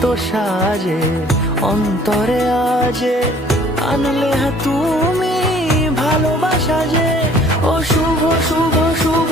তো সাজে অন্তরে আজে আনলে তুমি ভালোবাসা যে ও শুভ শুভ শুভ